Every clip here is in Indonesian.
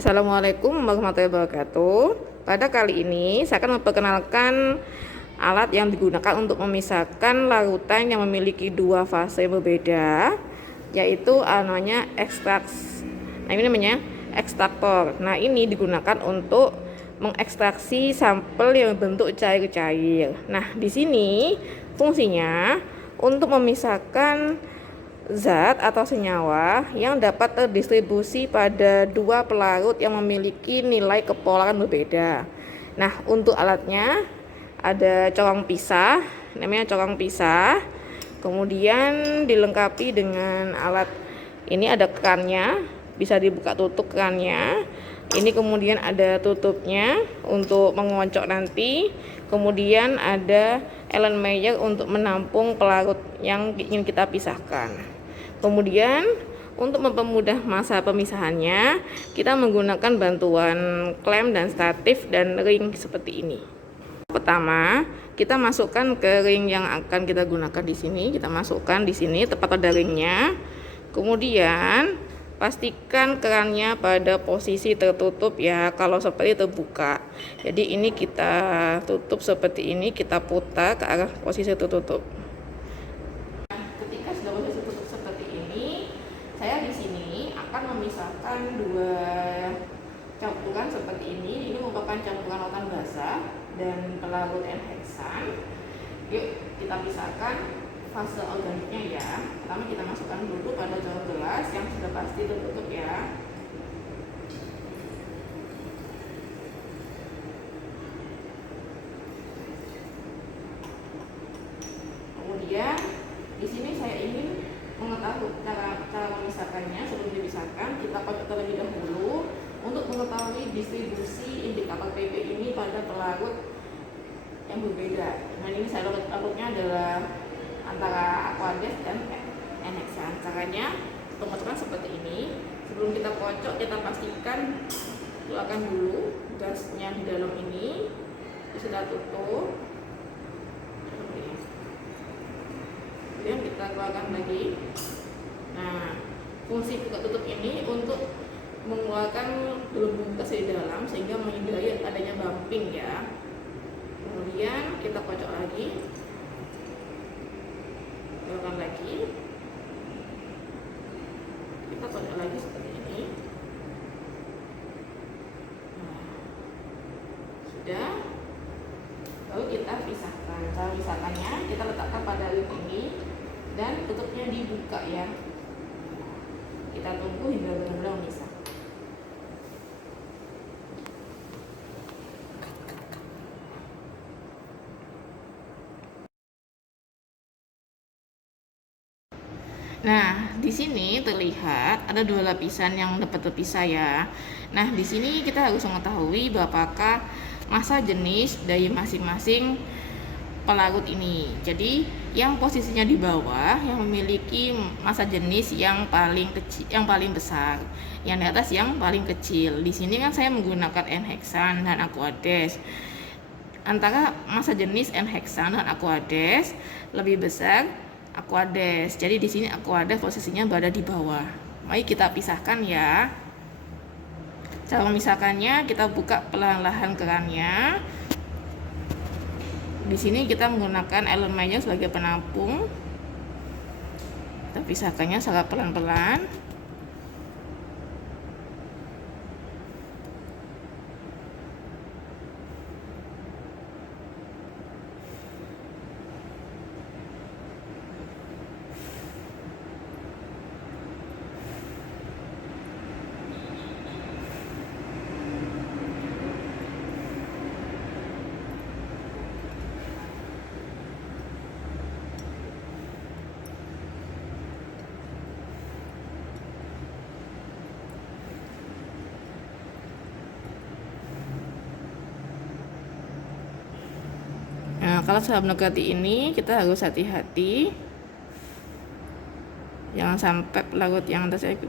Assalamualaikum warahmatullahi wabarakatuh. Pada kali ini saya akan memperkenalkan alat yang digunakan untuk memisahkan larutan yang memiliki dua fase berbeda, yaitu namanya ekstraks. Nah, ini namanya ekstraktor. Nah, ini digunakan untuk mengekstraksi sampel yang berbentuk cair-cair. Nah, di sini fungsinya untuk memisahkan zat atau senyawa yang dapat terdistribusi pada dua pelarut yang memiliki nilai kepolaran berbeda. Nah, untuk alatnya ada corong pisah, namanya corong pisah. Kemudian dilengkapi dengan alat ini, ada kerannya, bisa dibuka tutup kerannya. Ini kemudian ada tutupnya untuk mengocok nanti. Kemudian ada Allen Meyer untuk menampung pelarut yang ingin kita pisahkan. Kemudian untuk mempermudah masa pemisahannya, kita menggunakan bantuan klem dan statif dan ring seperti ini. Pertama, kita masukkan ke ring yang akan kita gunakan di sini. Kita masukkan di sini tepat pada ringnya. Kemudian pastikan kerannya pada posisi tertutup ya, kalau seperti terbuka. Jadi ini kita tutup seperti ini, kita putar ke arah posisi tertutup. Ketika sudah posisi tertutup seperti ini, saya di sini akan memisahkan dua campuran seperti ini. Ini merupakan campuran rotan basah dan pelarut N-heksan. Yuk kita pisahkan fase organiknya ya. Pertama kita masukkan dulu pada corong gelas yang sudah pasti tertutup ya. Kemudian di sini saya ingin mengetahui cara memisahkannya. Sebelum dipisahkan, kita kocok terlebih dahulu untuk mengetahui distribusi indikator PP ini pada pelarut yang berbeda. Nah, ini saya larutnya adalah antara Aquades dan N-heksan. Caranya pengecekan seperti ini. Sebelum kita kocok, kita pastikan keluarkan dulu gasnya di dalam ini. Sudah tutup. Kemudian kita keluarkan lagi. Nah, fungsi buka tutup ini untuk mengeluarkan gelembung gas di dalam sehingga menghindari adanya bumping ya. Kemudian kita kocok lagi, keluarkan lagi, kita kocok lagi seperti ini. Nah, sudah. Lalu kita pisahkan. Cara pisahkannya, kita letakkan pada ring ini dan tutupnya dibuka ya. Kita tunggu hingga benar-benar memisah. Nah, di sini terlihat ada dua lapisan yang dapat terpisah ya. Nah, di sini kita harus mengetahui berapakah massa jenis dari masing-masing pelarut ini. Jadi, yang posisinya di bawah yang memiliki massa jenis yang paling kecil, yang paling besar, yang di atas yang paling kecil. Di sini kan saya menggunakan N-heksan dan Aquades. Antara massa jenis N-heksan dan Aquades lebih besar Aquades. Jadi di sini Aquades posisinya berada di bawah. Mari kita pisahkan ya. Cara memisahkannya, kita buka perlahan-lahan kerannya. Di sini kita menggunakan Allen Meyer sebagai penampung. Kita pisahkannya secara pelan-pelan. Nah, kalau sudah mendekati ini, kita harus hati-hati, jangan sampai pelarut yang atas ikut.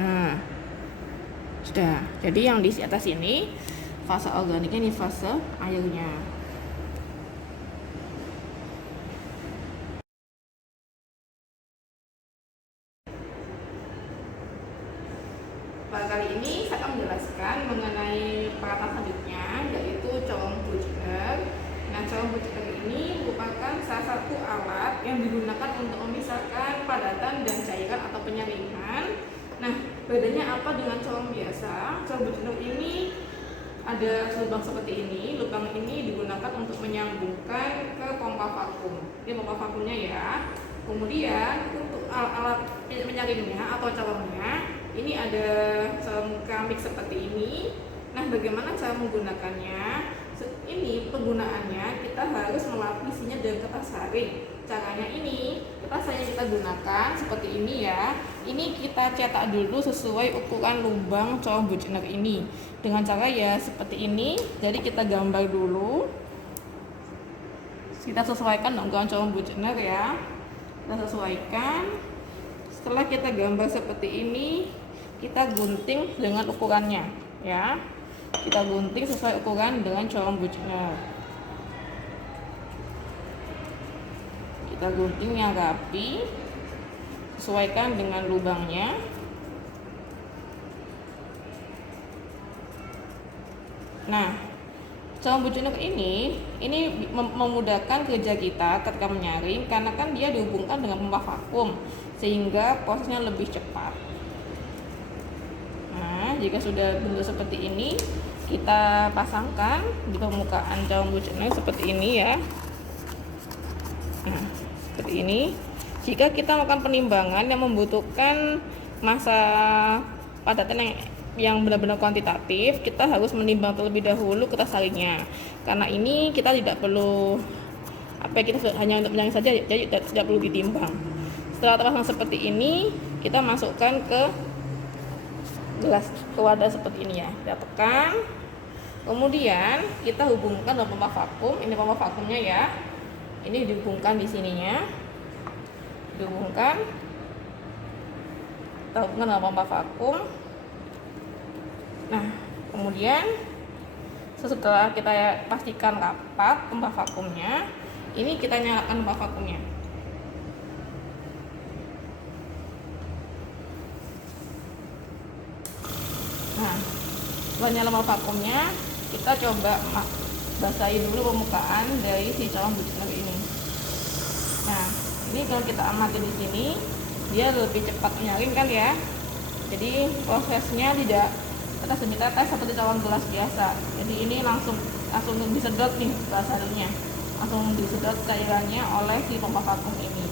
Nah, sudah. Jadi yang di atas ini fase organiknya, ini fase airnya. Pada kali ini saya akan menjelaskan mengenai peralatan selanjutnya, yaitu colong Buchner. Nah, colong Buchner ini merupakan salah satu alat yang digunakan untuk memisahkan padatan dan cairan atau penyaringan. Nah, bedanya apa dengan colong biasa? Colong Buchner ini ada lubang seperti ini. Lubang ini digunakan untuk menyambungkan ke pompa vakum. Ini pompa vakumnya ya. Kemudian untuk alat penyaringnya atau colongnya, ini ada colong keramik seperti ini. Nah, bagaimana cara menggunakannya? Ini penggunaannya kita harus melapisinya dengan kertas saring. Caranya ini, kertas saring yang kita gunakan seperti ini ya. Ini kita cetak dulu sesuai ukuran lubang colong Buchner ini. Dengan cara ya seperti ini. Jadi kita gambar dulu. Kita sesuaikan ukuran colong Buchner ya. Kita sesuaikan. Setelah kita gambar seperti ini, kita gunting dengan ukurannya ya. Kita gunting sesuai ukuran dengan colong Buchner. Kita gunting yang rapi, sesuaikan dengan lubangnya. Nah, colong Buchner ini memudahkan kerja kita ketika menyaring karena kan dia dihubungkan dengan pompa vakum sehingga prosesnya lebih cepat. Nah, jika sudah bentuk seperti ini, kita pasangkan di permukaan colong Buchner seperti ini ya. Nah, seperti ini. Jika kita melakukan penimbangan yang membutuhkan massa padatan yang benar-benar kuantitatif, kita harus menimbang terlebih dahulu kertas saringnya. Karena ini kita tidak perlu kita hanya untuk menyaring saja, jadi tidak perlu ditimbang. Setelah terpasang seperti ini, kita masukkan ke gelas, ke wadah seperti ini ya. Kita tekan. Kemudian kita hubungkan dengan pompa vakum. Ini pompa vakumnya ya. Ini dihubungkan di sininya. Dihubungkan. Kita hubungkan dengan pompa vakum. Nah, kemudian setelah kita pastikan rapat pompa vakumnya, ini kita nyalakan pompa vakumnya. Nah, setelah nyala pompa vakumnya, kita coba basahi dulu permukaan dari si colong Buchner ini. Nah, ini kalau kita amati di sini, dia lebih cepat menyaring kan ya. Jadi prosesnya tidak tetes seperti colong gelas biasa. Jadi ini langsung disedot nih basahinya, langsung disedot cairannya oleh si pompa vakum ini.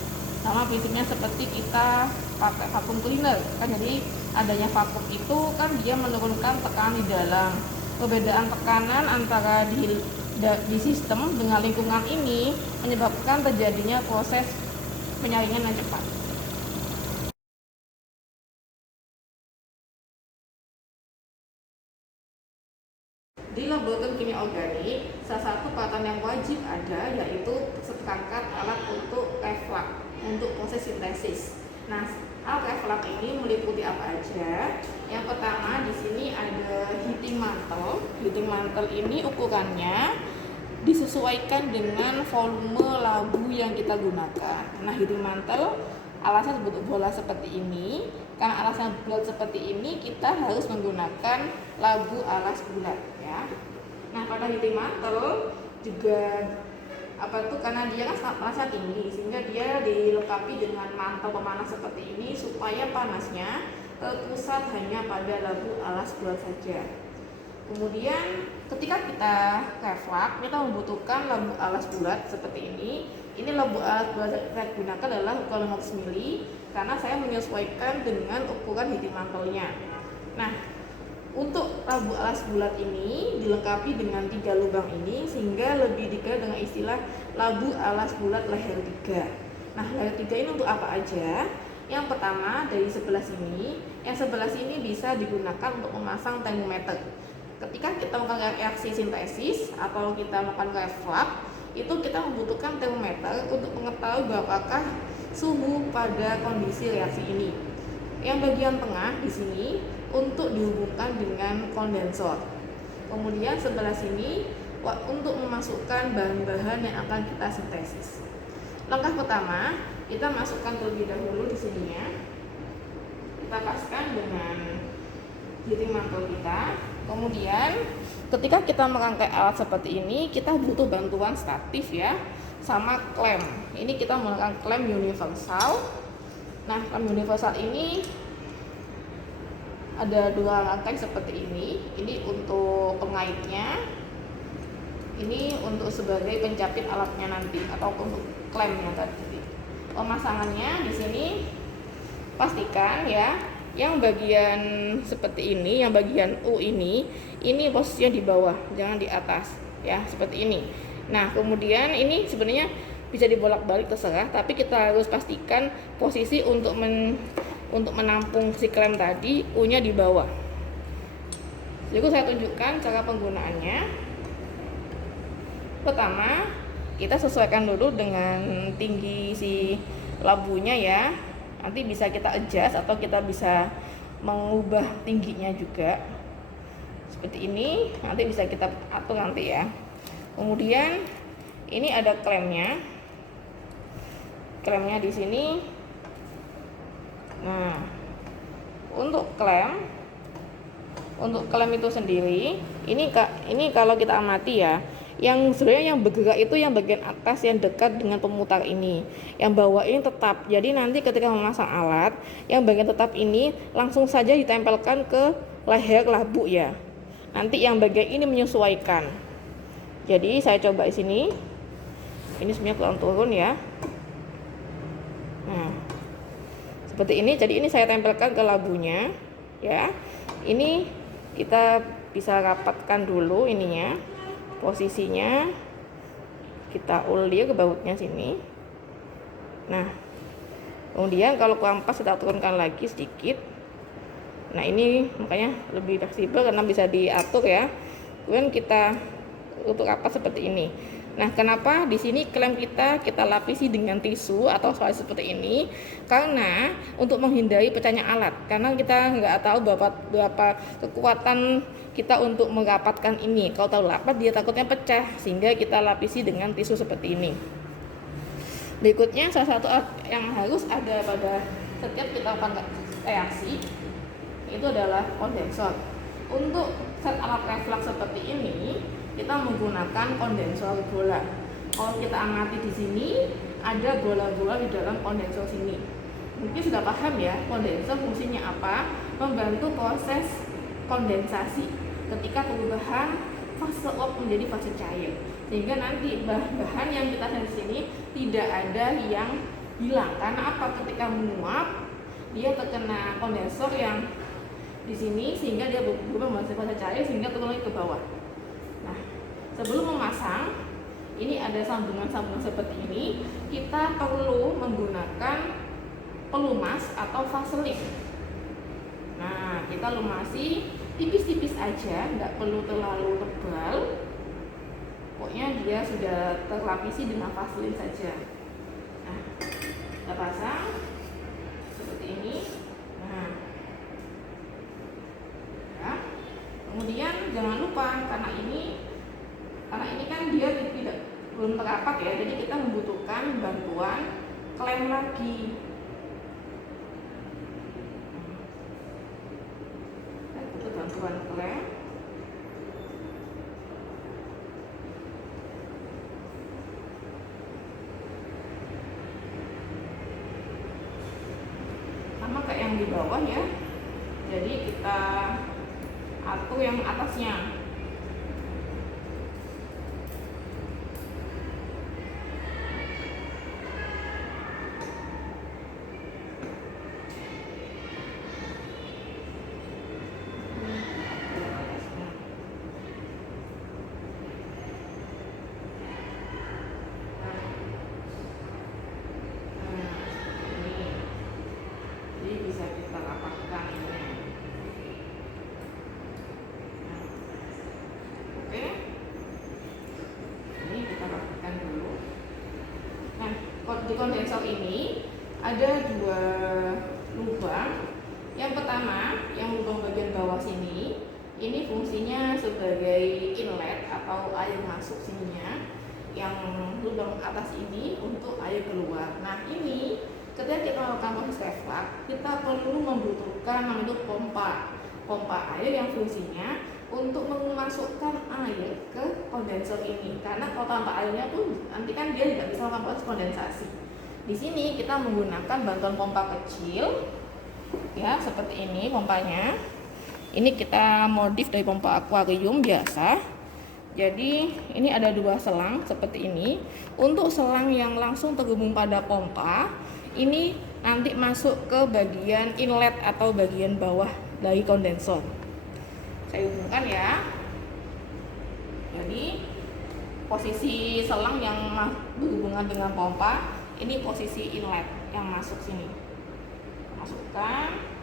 Sama prinsipnya seperti kita pakai vakum cleaner kan. Jadi adanya vakum itu kan dia menurunkan tekanan di dalam. Perbedaan tekanan antara di sistem dengan lingkungan ini menyebabkan terjadinya proses penyaringan yang cepat. Di laboratorium kimia organik, salah satu peralatan yang wajib ada yaitu seperangkat alat untuk reflux untuk proses sintesis. Nah, alat reflux ini meliputi apa aja? Yang pertama di sini ada heating mantle. Heating mantle ini ukurannya disesuaikan dengan volume labu yang kita gunakan. Nah, heating mantle alasnya berbentuk bola seperti ini. Karena alasnya bulat seperti ini, kita harus menggunakan labu alas bulat ya. Nah, pada heating mantle juga karena dia kan panasnya tinggi, sehingga dia dilengkapi dengan mantel pemanas seperti ini supaya panasnya terpusat hanya pada labu alas bulat saja. Kemudian ketika kita reflux, kita membutuhkan labu alas bulat seperti ini. Ini labu alas bulat yang kita gunakan adalah ukuran 500 ml karena saya menyesuaikan dengan ukuran heating mantle-nya. Nah, untuk labu alas bulat ini dilengkapi dengan 3 lubang ini sehingga lebih dikenal dengan istilah labu alas bulat leher 3. Nah, leher 3 ini untuk apa aja? Yang pertama dari sebelah sini, yang sebelah sini bisa digunakan untuk memasang termometer. Ketika kita melakukan reaksi sintesis atau kita melakukan reflux, itu kita membutuhkan termometer untuk mengetahui berapakah suhu pada kondisi reaksi ini. Yang bagian tengah di sini untuk dihubungkan dengan kondensor. Kemudian sebelah sini untuk memasukkan bahan-bahan yang akan kita sintesis. Langkah pertama, kita masukkan terlebih dahulu di sininya. Kita paskan dengan dinding mantul kita. Kemudian ketika kita merangkai alat seperti ini, kita butuh bantuan statif ya, sama klem. Ini kita menggunakan klem universal. Nah, klem universal ini ada dua rangkai seperti ini. Ini untuk pengaitnya, ini untuk sebagai pencapit alatnya nanti atau untuk klemnya tadi. Pemasangannya di sini pastikan ya, yang bagian seperti ini, yang bagian U ini posisinya di bawah, jangan di atas ya, seperti ini. Nah, kemudian ini sebenarnya bisa dibolak-balik terserah, tapi kita harus pastikan posisi untuk menampung si klem tadi, U-nya di bawah. Jadi saya tunjukkan cara penggunaannya. Pertama, kita sesuaikan dulu dengan tinggi si labunya ya. Nanti bisa kita adjust atau kita bisa mengubah tingginya juga. Seperti ini, nanti bisa kita atur nanti ya. Kemudian ini ada klemnya. Klemnya di sini. Nah, untuk klem itu sendiri, ini kalau kita amati ya, yang sebenarnya yang bergerak itu yang bagian atas yang dekat dengan pemutar ini, yang bawah ini tetap. Jadi nanti ketika memasang alat, yang bagian tetap ini langsung saja ditempelkan ke leher labu ya. Nanti yang bagian ini menyesuaikan. Jadi saya coba di sini. Ini sebenarnya kurang turun ya. Nah, seperti ini. Jadi ini saya tempelkan ke labunya ya. Ini kita bisa rapatkan dulu ininya, posisinya kita ulir ke bautnya sini. Nah, kemudian kalau kurang pas kita turunkan lagi sedikit. Nah, ini makanya lebih fleksibel karena bisa diatur ya. Kemudian kita untuk rapat seperti ini. Nah, kenapa di sini klem kita lapisi dengan tisu atau seperti ini? Karena untuk menghindari pecahnya alat. Karena kita nggak tahu berapa kekuatan kita untuk merapatkan ini. Kalau terlalu rapat dia takutnya pecah, sehingga kita lapisi dengan tisu seperti ini. Berikutnya, salah satu alat yang harus ada pada setiap kita lakukan reaksi itu adalah kondensor. Untuk set alat refleks seperti ini, kita menggunakan kondensor bola. Kalau kita amati di sini ada bola-bola di dalam kondensor sini. Mungkin sudah paham ya, kondensor fungsinya apa? Membantu proses kondensasi ketika perubahan fase uap menjadi fase cair, sehingga nanti bahan yang kita lihat di sini tidak ada yang hilang. Karena apa? Ketika menguap dia terkena kondensor yang di sini sehingga dia berubah menjadi fase cair sehingga turun lagi ke bawah. Nah, sebelum memasang ini ada sambungan-sambungan seperti ini, kita perlu menggunakan pelumas atau vaselin. Nah, kita lumasi tipis-tipis aja, nggak perlu terlalu tebal. Pokoknya dia sudah terlapisi dengan vaselin saja. Nah, kita pasang seperti ini. Nah, ya. Kemudian jangan lupa karena ini kan dia belum terapat ya, jadi kita membutuhkan bantuan klem lagi. Butuh bantuan klem. Sama kayak yang di bawah ya. Jadi kita atur yang atasnya. Di kondensor ini ada dua lubang. Yang pertama, yang lubang bagian bawah sini, ini fungsinya sebagai inlet atau air masuk sininya. Yang lubang atas ini untuk air keluar. Nah, ini ketika kita melakukan proses reflux, kita perlu membutuhkan namanya pompa. pompa air yang fungsinya untuk memasukkan air ke kondensor ini, karena kalau tanpa airnya pun nanti kan dia tidak bisa melakukan proses kondensasi. Di sini kita menggunakan bantuan pompa kecil, ya seperti ini pompanya. Ini kita modif dari pompa akuarium biasa. Jadi ini ada dua selang seperti ini. Untuk selang yang langsung terhubung pada pompa, ini nanti masuk ke bagian inlet atau bagian bawah dari kondensor. Saya hubungkan ya. Jadi posisi selang yang berhubungan dengan pompa, ini posisi inlet yang masuk sini. Masukkan.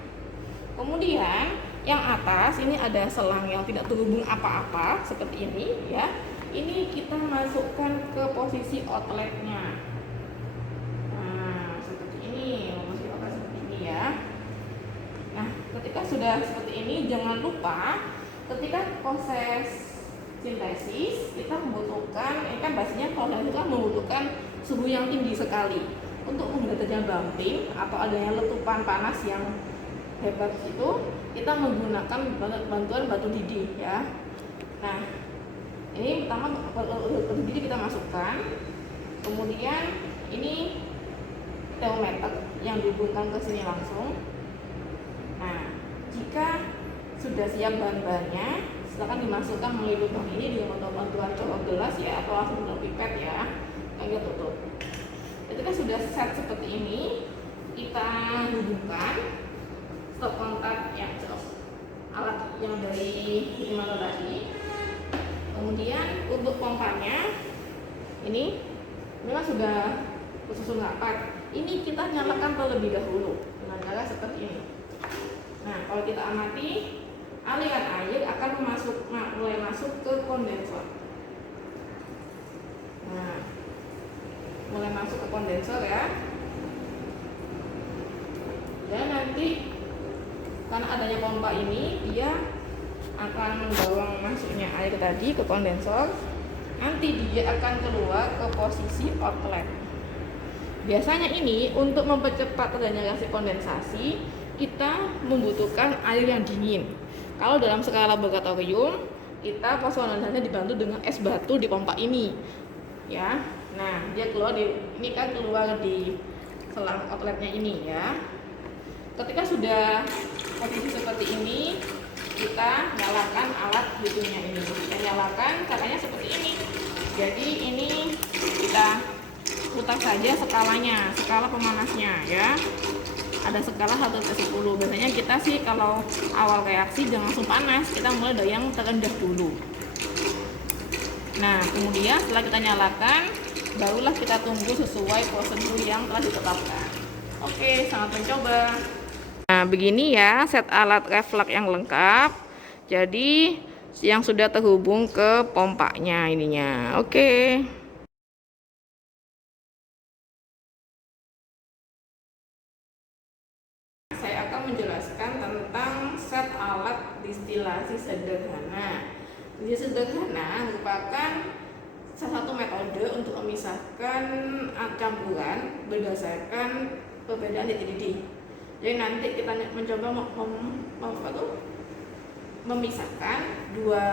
Kemudian yang atas ini ada selang yang tidak terhubung apa-apa seperti ini ya. Ini kita masukkan ke posisi outletnya. Nah, seperti ini, posisi outlet seperti ini ya. Nah, ketika sudah seperti ini, jangan lupa ketika proses sintesis kita membutuhkan, ini kan biasanya proses itu kan membutuhkan suhu yang tinggi sekali untuk menghindari terjadinya bumping atau adanya letupan panas yang hebat itu. Kita menggunakan bantuan batu didih ya. Nah, ini pertama batu didih kita masukkan, kemudian ini thermometer yang dihubungkan ke sini langsung. Nah, jika sudah siap bahan-bahannya, silakan dimasukkan melalui lubang ini dengan bantuan colok gelas ya, atau langsung dengan pipet ya, dan kita tutup. Ketika sudah set seperti ini, kita hubungkan stop kontak yang alat yang dari minimal tadi. Kemudian untuk pompanya ini memang sudah tersusun rapat. Ini kita nyalakan terlebih dahulu dengan cara seperti ini. Nah, kalau kita amati, aliran air akan mulai masuk ke kondensor. Nah, mulai masuk ke kondensor ya. Dan nanti karena adanya pompa ini, dia akan mendorong masuknya air tadi ke kondensor. Nanti dia akan keluar ke posisi outlet. Biasanya ini untuk mempercepat terjadinya reaksi kondensasi, kita membutuhkan air yang dingin. Kalau dalam skala laboratorium, kita proses kondensasinya dibantu dengan es batu di pompa ini, ya. Nah, dia keluar ini kan keluar di selang outletnya ini ya. Ketika sudah posisi seperti ini, kita nyalakan alat hitungnya ini. Kita nyalakan caranya seperti ini. Jadi ini kita putar saja skalanya, skala pemanasnya ya. Ada skala 1/10. Biasanya kita sih kalau awal reaksi jangan langsung panas, kita mulai dari yang terendah dulu. Nah, kemudian setelah kita nyalakan, barulah kita tunggu sesuai prosedur yang telah ditetapkan. Oke, selamat mencoba. Nah, begini ya set alat reflux yang lengkap. Jadi yang sudah terhubung ke pompanya ininya. Oke. Saya akan menjelaskan tentang set alat distilasi sederhana. Distilasi sederhana merupakan salah satu metode untuk memisahkan campuran berdasarkan perbedaan titik didih. Jadi nanti kita mencoba memisahkan dua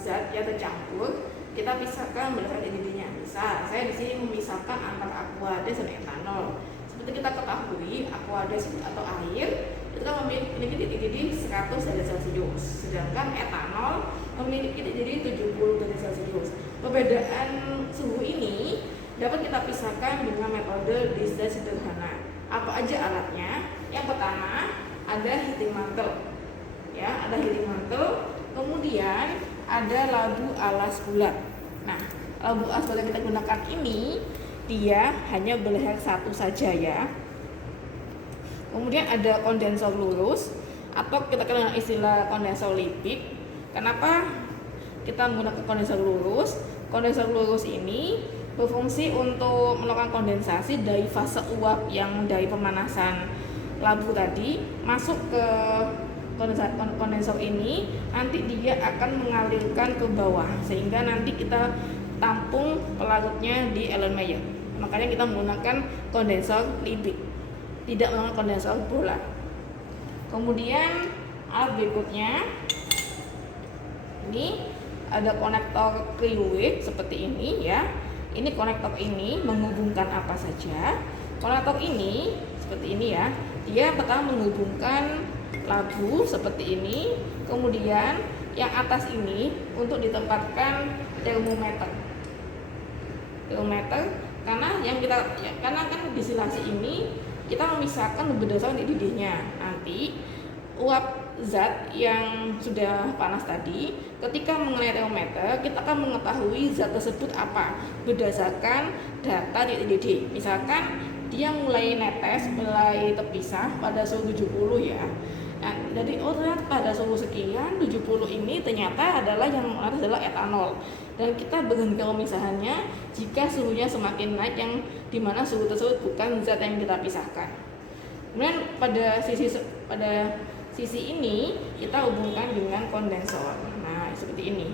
zat yang tercampur, kita pisahkan berdasarkan titik didihnya. Misal, saya di sini memisahkan antara aquades dan etanol. Seperti kita ketahui, aquades atau air itu kan memiliki titik didih 100 derajat Celcius, sedangkan etanol memiliki titik didih 70 derajat Celcius. Perbedaan suhu ini dapat kita pisahkan dengan metode distilasi sederhana. Apa aja alatnya? Yang pertama ada heating mantle, ya, ada heating mantle. Kemudian ada labu alas bulat. Nah, labu alas bulat yang kita gunakan ini dia hanya berleher satu saja ya. Kemudian ada kondensor lurus atau kita kenal istilah kondensor lipid. Kenapa kita menggunakan kondensor lurus? Kondensor lurus ini berfungsi untuk melakukan kondensasi dari fase uap yang dari pemanasan labu tadi masuk ke kondensor ini, nanti dia akan mengalirkan ke bawah sehingga nanti kita tampung pelarutnya di Erlenmeyer. Makanya kita menggunakan kondensor lipid, tidak menggunakan kondensor bola. Kemudian Alat berikutnya ini ada konektor 3-way seperti ini ya. Ini konektor ini menghubungkan apa saja. Konektor ini seperti ini ya. Dia pertama menghubungkan labu seperti ini. Kemudian yang atas ini untuk ditempatkan termometer. Termometer karena kan distilasi ini kita memisahkan berdasarkan didihnya. Nanti uap zat yang sudah panas tadi, ketika mengenai termometer, kita akan mengetahui zat tersebut apa berdasarkan data titik didih. Misalkan dia mulai netes, mulai terpisah pada suhu 70 ya. Nah, dari ternyata pada suhu sekian 70 ini ternyata adalah yang adalah etanol. Dan kita berhenti pemisahannya jika suhunya semakin naik, yang dimana suhu tersebut bukan zat yang kita pisahkan. Kemudian pada sisi ini kita hubungkan dengan kondensor. Nah, seperti ini.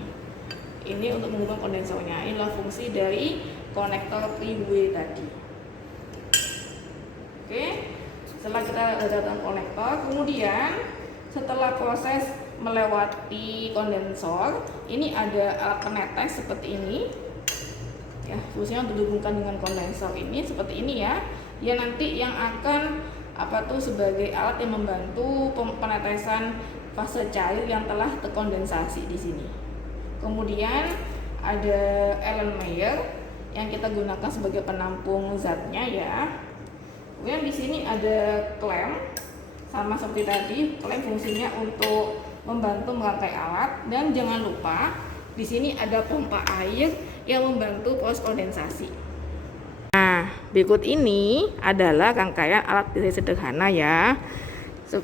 Ini untuk menghubungkan kondensornya. Inilah fungsi dari konektor 3-way tadi. Oke. Setelah kita datang konektor, kemudian setelah proses melewati kondensor, ini ada alat penetes seperti ini. Ya, fungsinya untuk dihubungkan dengan kondensor ini seperti ini ya. Dia nanti yang akan sebagai alat yang membantu penetesan fase cair yang telah terkondensasi di sini. Kemudian ada Erlenmeyer yang kita gunakan sebagai penampung zatnya ya. Kemudian di sini ada klem, sama seperti tadi. Klem fungsinya untuk membantu merangkai alat, dan jangan lupa di sini ada pompa air yang membantu proses kondensasi. Nah, berikut ini adalah rangkaian alat listrik sederhana ya.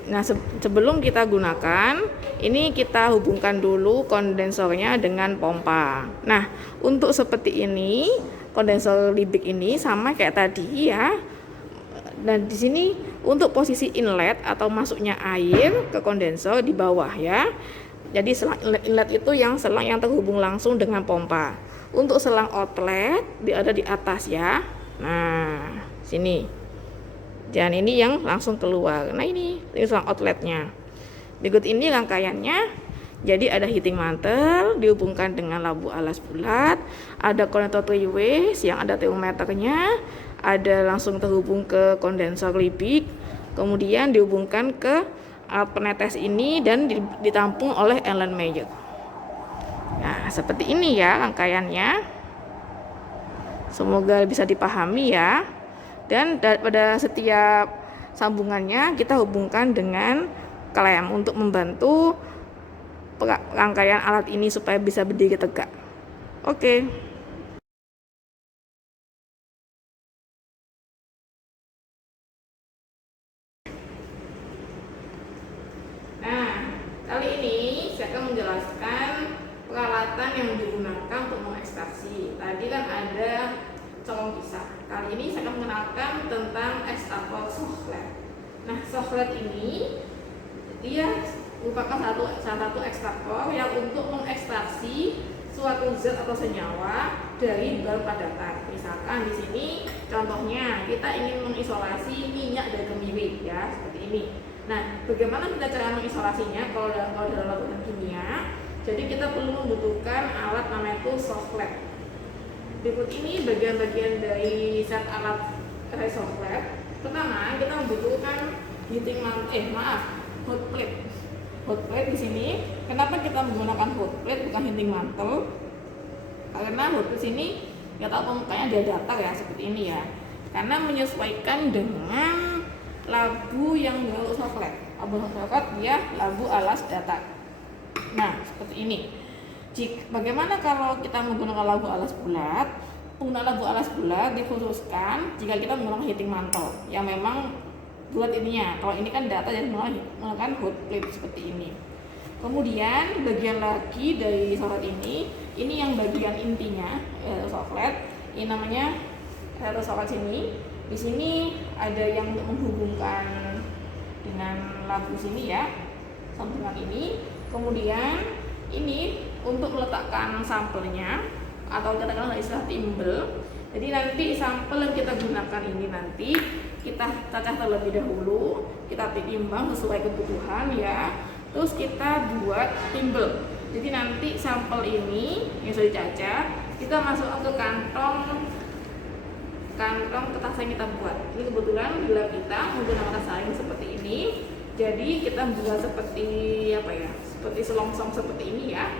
Nah, sebelum kita gunakan, ini kita hubungkan dulu kondensornya dengan pompa. Nah, untuk seperti ini, kondensor Liebig ini sama kayak tadi ya. Dan di sini untuk posisi inlet atau masuknya air ke kondensor di bawah ya. Jadi selang inlet itu selang yang terhubung langsung dengan pompa. Untuk selang outlet ada di atas ya. Nah, sini. Dan ini yang langsung keluar. Nah, ini selang outletnya. Berikut ini rangkaiannya. Jadi ada heating mantle dihubungkan dengan labu alas bulat, ada konektor 3-way yang ada termometernya, ada langsung terhubung ke kondensor Liebig, kemudian dihubungkan ke alat penetes ini dan ditampung oleh Erlenmeyer. Nah, seperti ini ya rangkaiannya. Semoga bisa dipahami ya. Dan pada setiap sambungannya kita hubungkan dengan klem untuk membantu rangkaian alat ini supaya bisa berdiri tegak. Oke. Nah, kali ini saya akan menjelaskan peralatan yang digunakan untuk mengekstraksi. Tadi kan ada colong pisah. Kali ini saya akan mengenalkan tentang ekstraktor Sochlet. Nah, Sochlet ini dia merupakan salah satu ekstraktor yang untuk mengekstraksi suatu zat atau senyawa dari bahan padatan. Misalkan di sini contohnya kita ingin mengisolasi minyak dari kemiri ya, seperti ini. Nah, bagaimana kita cara mengisolasinya kalau dalam laboratorium kimia? Jadi kita perlu membutuhkan alat namanya itu Sochlet. Berikut ini bagian-bagian dari set alat Sochlet. Pertama, kita membutuhkan hot plate. Hot plate di sini. Kenapa kita menggunakan hot plate bukan heating mantle? Karena hot plate sini nggak tahu pemukanya dia datar ya seperti ini ya. Karena menyesuaikan dengan labu yang dibawa Sochlet. Labu Sochlet dia labu alas datar. Nah, seperti ini. Bagaimana kalau kita menggunakan labu alas bulat? Penggunaan labu alas bulat dikhususkan jika kita menggunakan heating mantle yang memang bulat ininya. Kalau ini kan data jadi menggunakan hot plate seperti ini. Kemudian bagian lagi dari Sochlet ini yang bagian intinya Sochlet. Ini namanya Sochlet sini. Di sini ada yang untuk menghubungkan dengan labu sini ya, sambungan ini. Kemudian ini untuk meletakkan sampelnya atau kita kenal istilah timbel. Jadi nanti sampel yang kita gunakan ini kita cacah terlebih dahulu, kita timbang sesuai kebutuhan ya. Terus kita buat timbel. Jadi nanti sampel ini yang sudah dicacah kita masukkan ke kantong kertas yang kita buat. Ini kebetulan bila kita menggunakan kertas saring seperti ini, jadi kita buat seperti apa ya? Seperti selongsong seperti ini ya,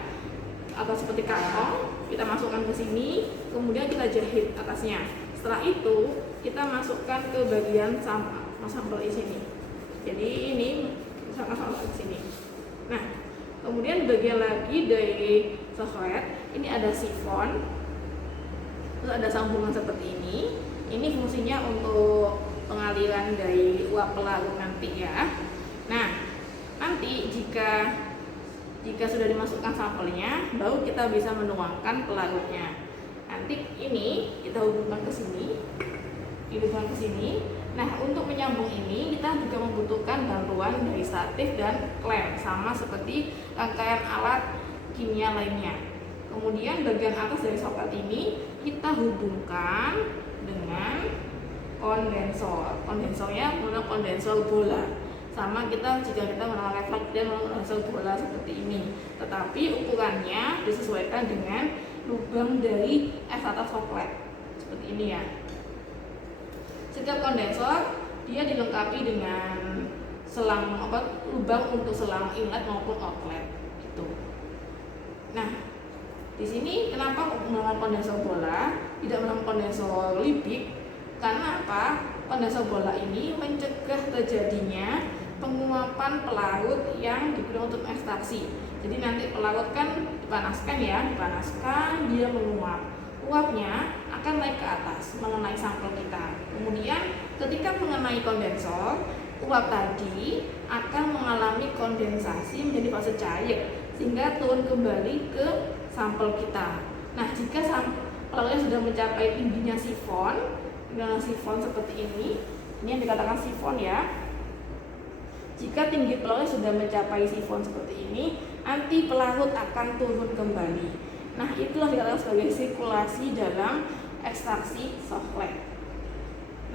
atau seperti kantong. Kita masukkan ke sini, kemudian kita jahit atasnya. Setelah itu kita masukkan ke bagian sampel di sini. Jadi ini misalkan sampel di sini. Nah, kemudian bagian lagi dari soklet ini ada sifon, terus ada sambungan seperti ini. Ini fungsinya untuk pengaliran dari uap pelarut nanti ya. Nah, nanti jika sudah dimasukkan sampelnya, baru kita bisa menuangkan pelarutnya. Nanti ini kita hubungkan ke sini, dihubungkan ke sini. Nah, untuk menyambung ini kita juga membutuhkan bantuan dari statif dan klem, sama seperti rangkaian alat kimia lainnya. Kemudian bagian atas dari soklet ini kita hubungkan dengan kondensor. Kondensornya menggunakan kondensor bola. Sama jika kita menggunakan refleks dan kondensor bola seperti ini. Tetapi ukurannya disesuaikan dengan lubang dari es atas soklet. Seperti ini ya. Setiap kondensor dia dilengkapi dengan lubang untuk selang inlet maupun outlet gitu. Nah, di sini kenapa menggunakan kondensor bola, tidak menggunakan kondensor libik? Karena apa? Kondensor bola ini mencegah terjadinya penguapan pelarut yang digunakan untuk ekstraksi. Jadi nanti pelarut kan dipanaskan, dia menguap. Uapnya akan naik ke atas mengenai sampel kita. Kemudian ketika mengenai kondensor, uap tadi akan mengalami kondensasi menjadi fase cair sehingga turun kembali ke sampel kita. Nah, jika pelarutnya sudah mencapai tingginya sifon, dengan sifon seperti ini yang dikatakan sifon ya. Jika tinggi pelarutnya sudah mencapai sifon seperti ini, nanti pelarut akan turun kembali. Nah, itulah dikatakan sebagai sirkulasi dalam ekstraksi soklet.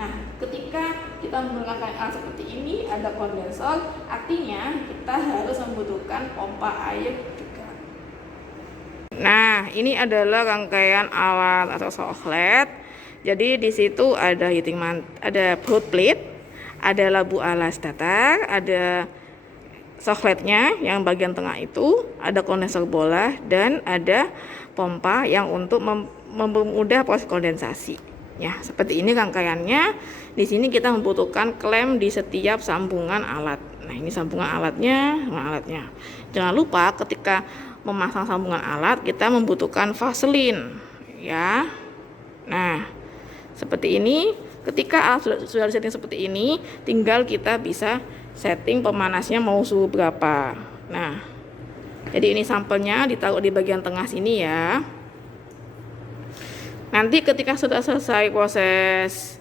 Nah, ketika kita menggunakan alat seperti ini, ada kondensor, artinya kita harus membutuhkan pompa air juga. Nah, ini adalah rangkaian alat atau soklet. Jadi di situ ada ada hot plate, ada labu alas datar, ada sokletnya yang bagian tengah itu, ada kondensor bola, dan ada pompa yang untuk mempermudah proses kondensasi. Ya, seperti ini rangkaiannya. Di sini kita membutuhkan klem di setiap sambungan alat. Nah, ini sambungan alatnya. Jangan lupa ketika memasang sambungan alat kita membutuhkan vaselin, ya. Nah, seperti ini. Ketika alat sudah setting seperti ini, tinggal kita bisa setting pemanasnya mau suhu berapa. Nah, jadi ini sampelnya ditaruh di bagian tengah sini ya. Nanti ketika sudah selesai proses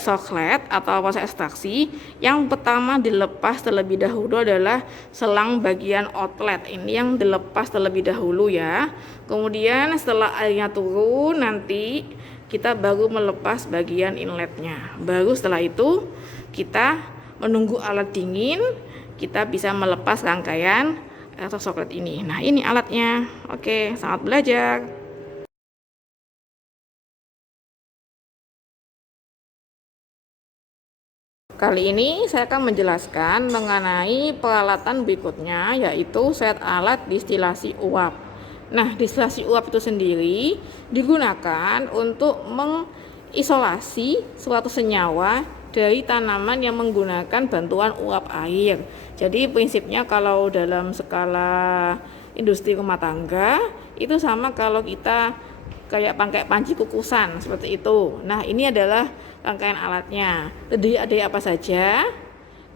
soklet atau proses ekstraksi, yang pertama dilepas terlebih dahulu adalah selang bagian outlet. Ini yang dilepas terlebih dahulu ya. Kemudian setelah airnya turun, nanti kita baru melepas bagian inletnya. Baru setelah itu kita menunggu alat dingin, kita bisa melepas rangkaian atau soklet ini. Nah, ini alatnya. Oke, selamat belajar. Kali ini saya akan menjelaskan mengenai peralatan berikutnya, yaitu set alat distilasi uap. Nah, distilasi uap itu sendiri digunakan untuk mengisolasi suatu senyawa dari tanaman yang menggunakan bantuan uap air. Jadi prinsipnya kalau dalam skala industri rumah tangga itu sama kalau kita kayak pakai panci kukusan seperti itu. Nah, ini adalah rangkaian alatnya. Terdiri ada apa saja?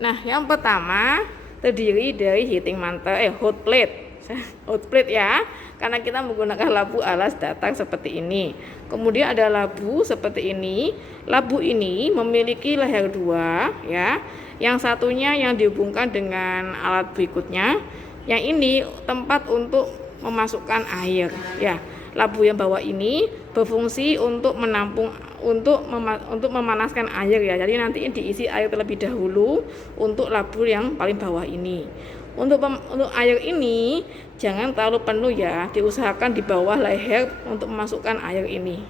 Nah, yang pertama terdiri dari hot plate ya, karena kita menggunakan labu alas datar seperti ini. Kemudian ada labu seperti ini. Labu ini memiliki leher dua ya. Yang satunya yang dihubungkan dengan alat berikutnya. Yang ini tempat untuk memasukkan air ya. Labu yang bawah ini berfungsi untuk menampung untuk memanaskan air ya. Jadi nanti diisi air terlebih dahulu untuk labu yang paling bawah ini. Untuk air ini jangan terlalu penuh ya, diusahakan di bawah leher untuk memasukkan air ini.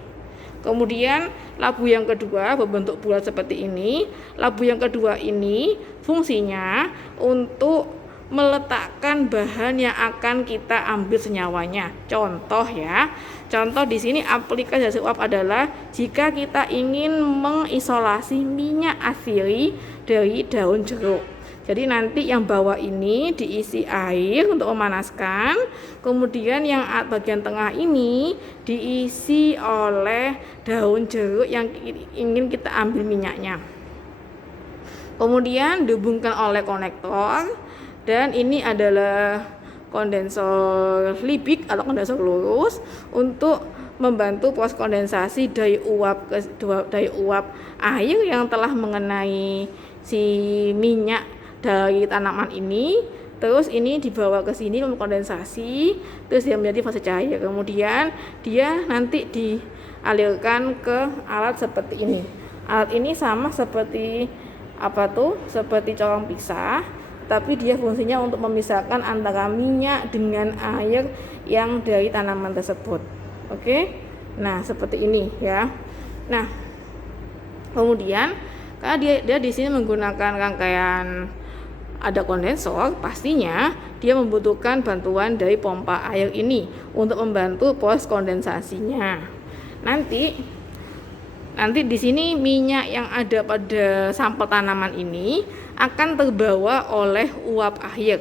Kemudian labu yang kedua berbentuk bulat seperti ini. Labu yang kedua ini fungsinya untuk meletakkan bahan yang akan kita ambil senyawanya. Contoh ya. Contoh di sini aplikasi hasil uap adalah jika kita ingin mengisolasi minyak asiri dari daun jeruk. Jadi nanti yang bawah ini diisi air untuk memanaskan, kemudian yang bagian tengah ini diisi oleh daun jeruk yang ingin kita ambil minyaknya. Kemudian dihubungkan oleh konektor, dan ini adalah kondensor Liebig atau kondensor lurus untuk membantu proses kondensasi dari uap air yang telah mengenai si minyak dari tanaman ini, terus ini dibawa ke sini untuk kondensasi, terus dia menjadi fase cair. Kemudian dia nanti dialirkan ke alat seperti ini. Alat ini sama seperti seperti corong pisah, tapi dia fungsinya untuk memisahkan antara minyak dengan air yang dari tanaman tersebut. Oke, nah seperti ini ya. Nah, kemudian karena dia di sini menggunakan rangkaian ada kondensor, pastinya dia membutuhkan bantuan dari pompa air ini untuk membantu proses kondensasinya. Nanti di sini minyak yang ada pada sampel tanaman ini akan terbawa oleh uap air,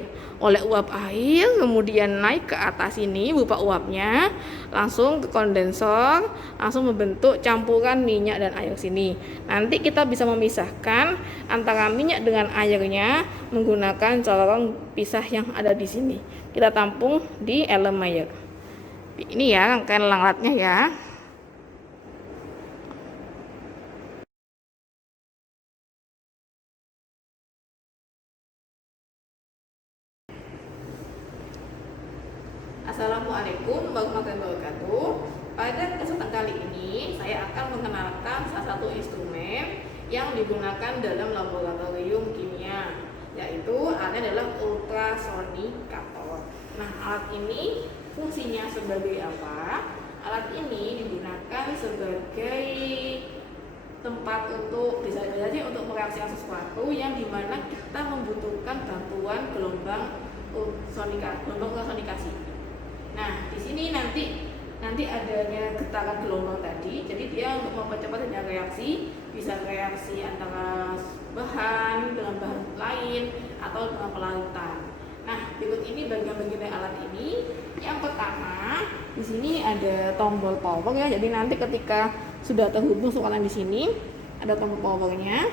kemudian naik ke atas ini berupa uapnya, langsung ke kondensor, langsung membentuk campuran minyak dan air sini. Nanti kita bisa memisahkan antara minyak dengan airnya menggunakan corong pisah yang ada di sini. Kita tampung di Erlenmeyer. Ini ya rangkaian alatnya ya. Assalamualaikum warahmatullahi wabarakatuh. Pada kesempatan kali ini saya akan mengenalkan salah satu instrumen yang digunakan dalam laboratorium kimia, yaitu alatnya adalah ultrasonikator. Nah, alat ini fungsinya sebagai apa? Alat ini digunakan sebagai tempat untuk bisa untuk mereaksikan sesuatu yang dimana kita membutuhkan bantuan gelombang ultrasonikasi. Nah, di sini nanti adanya getaran gelombang tadi, jadi dia untuk mempercepat reaksi, bisa reaksi antara bahan dengan bahan lain atau dengan pelarutan. Nah, berikut ini bagian-bagian dari alat ini. Yang pertama, di sini ada tombol power ya. Jadi nanti ketika sudah terhubung sukatan di sini, ada tombol powernya.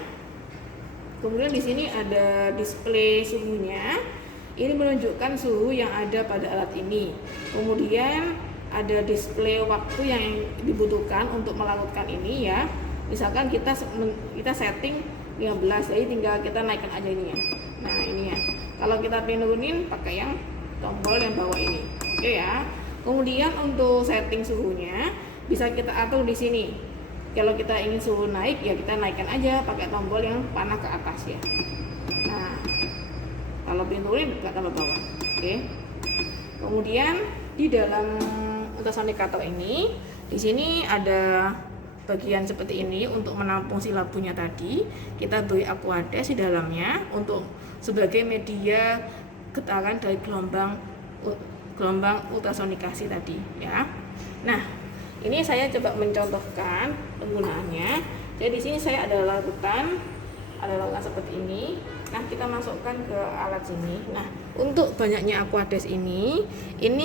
Kemudian di sini ada display suhunya. Ini menunjukkan suhu yang ada pada alat ini. Kemudian ada display waktu yang dibutuhkan untuk melarutkan ini ya. Misalkan kita setting 15, jadi tinggal kita naikkan aja ini ya. Nah, ini ya. Kalau kita pengen nurunin pakai yang tombol yang bawah ini. Oke ya. Kemudian untuk setting suhunya bisa kita atur di sini. Kalau kita ingin suhu naik ya kita naikkan aja pakai tombol yang panah ke atas ya. Nah, kalau pintunya buka tambah bawah. Oke. Kemudian di dalam ultrasonikator ini, di sini ada bagian seperti ini untuk menampung si labunya tadi. Kita beri aquades di dalamnya untuk sebagai media getaran dari gelombang ultrasonikasi tadi ya. Nah, ini saya coba mencontohkan penggunaannya. Jadi di sini saya ada larutan seperti ini. Nah, kita masukkan ke alat sini. Nah, untuk banyaknya aquades ini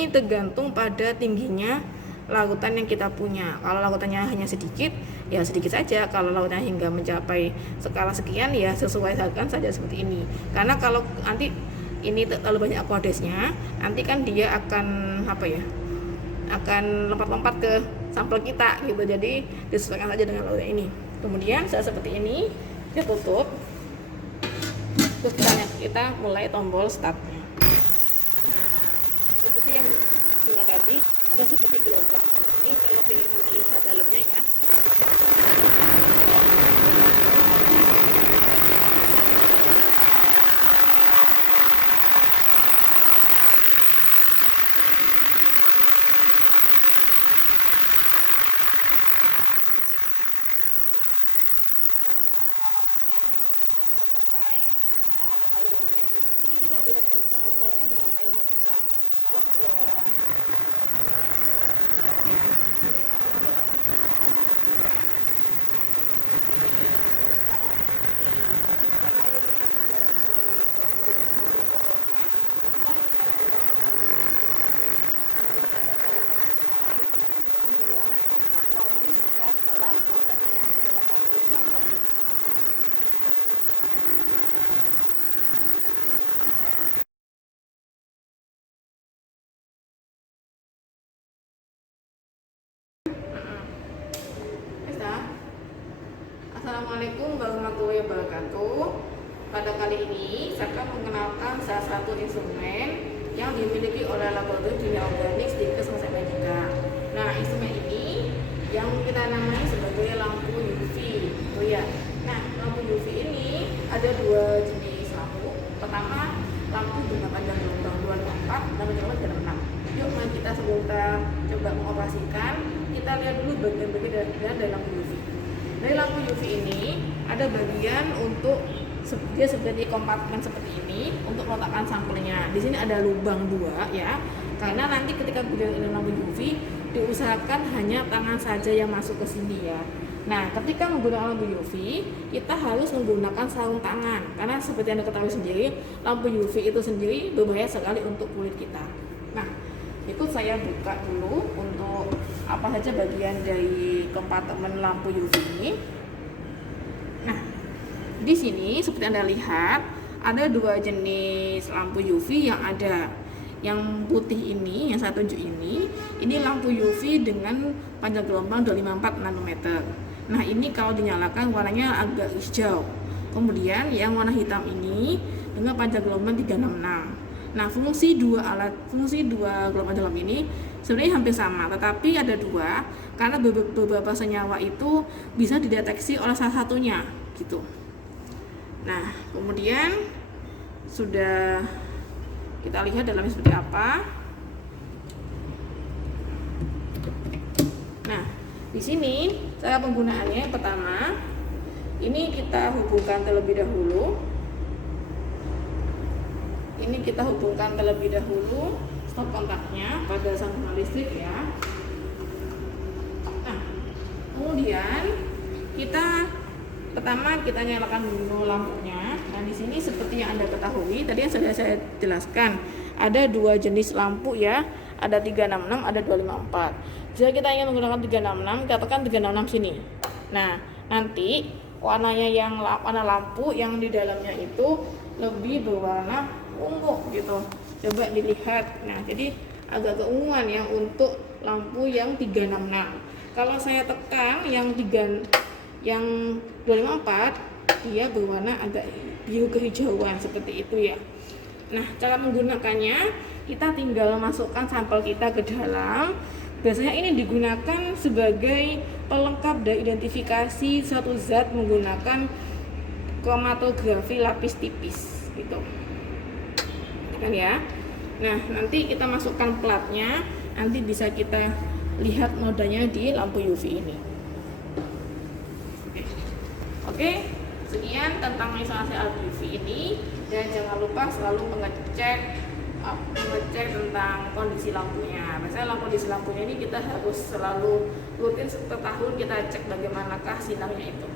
tergantung pada tingginya larutan yang kita punya. Kalau larutannya hanya sedikit, ya sedikit saja. Kalau larutannya hingga mencapai skala sekian, ya sesuaikan saja seperti ini. Karena kalau nanti ini terlalu banyak aquadesnya, nanti kan dia akan akan lompat-lompat ke sampel kita gitu. Jadi disesuaikan saja dengan larutan ini. Kemudian seperti ini, kita tutup. Terus kita mulai tombol start. Nah, seperti yang punya tadi ada seperti gelombang. Ini kalau ingin melihat dalamnya ya. merupakan salah satu instrumen yang dimiliki oleh laboratorium kimia organik Stinkes Medika. Nah, instrumen ini yang kita namai sebagai lampu UV, oh ya. Nah, lampu UV ini ada dua jenis lampu. Pertama, lampu dengan panjang gelombang 254 dan panjang gelombang 6. Yuk, mari kita sebelum kita coba mengoperasikan, kita lihat dulu bagian-bagian dari lampu UV. Dari lampu UV ini ada bagian untuk dia seperti kompartemen seperti ini untuk meletakkan sampelnya. Di sini ada lubang 2 ya, karena nanti ketika gunakan lampu UV diusahakan hanya tangan saja yang masuk ke sini ya. Nah, ketika menggunakan lampu UV, kita harus menggunakan sarung tangan karena seperti Anda ketahui sendiri, lampu UV itu sendiri berbahaya sekali untuk kulit kita. Nah, ikut saya buka dulu untuk apa saja bagian dari kompartemen lampu UV ini. Nah, di sini seperti Anda lihat ada dua jenis lampu UV yang ada. Yang putih ini, yang saya tunjuk ini lampu UV dengan panjang gelombang 254 nanometer. Nah, ini kalau dinyalakan warnanya agak hijau. Kemudian yang warna hitam ini dengan panjang gelombang 366. Nah, fungsi dua gelombang dalam ini sebenarnya hampir sama, tetapi ada dua karena beberapa senyawa itu bisa dideteksi oleh salah satunya, gitu. Nah, kemudian sudah kita lihat dalamnya seperti apa. Nah, di sini cara penggunaannya pertama, ini kita hubungkan terlebih dahulu. Stop kontaknya pada sambungan listrik ya. Nah, kemudian pertama kita nyalakan dulu lampunya. Nah, di sini seperti yang Anda ketahui, tadi yang sudah saya jelaskan, ada dua jenis lampu ya, ada 366, ada 254. Jika kita ingin menggunakan 366, katakan 366 sini. Nah, nanti warna lampu yang di dalamnya itu lebih berwarna ungu gitu. Coba dilihat. Nah, jadi agak keunguan ya untuk lampu yang 366. Kalau saya tekan yang 254, dia berwarna agak biru kehijauan seperti itu ya. Nah, cara menggunakannya, kita tinggal masukkan sampel kita ke dalam. Biasanya ini digunakan sebagai pelengkap dan identifikasi suatu zat menggunakan kromatografi lapis tipis gitu. Kan ya. Nah, nanti kita masukkan platnya, nanti bisa kita lihat nodanya di lampu UV ini. Oke, sekian tentang isolasi alat UV ini, dan jangan lupa selalu mengecek tentang kondisi lampunya. Misalnya kondisi lampunya ini kita harus selalu rutin setiap tahun kita cek bagaimanakah sinarnya itu.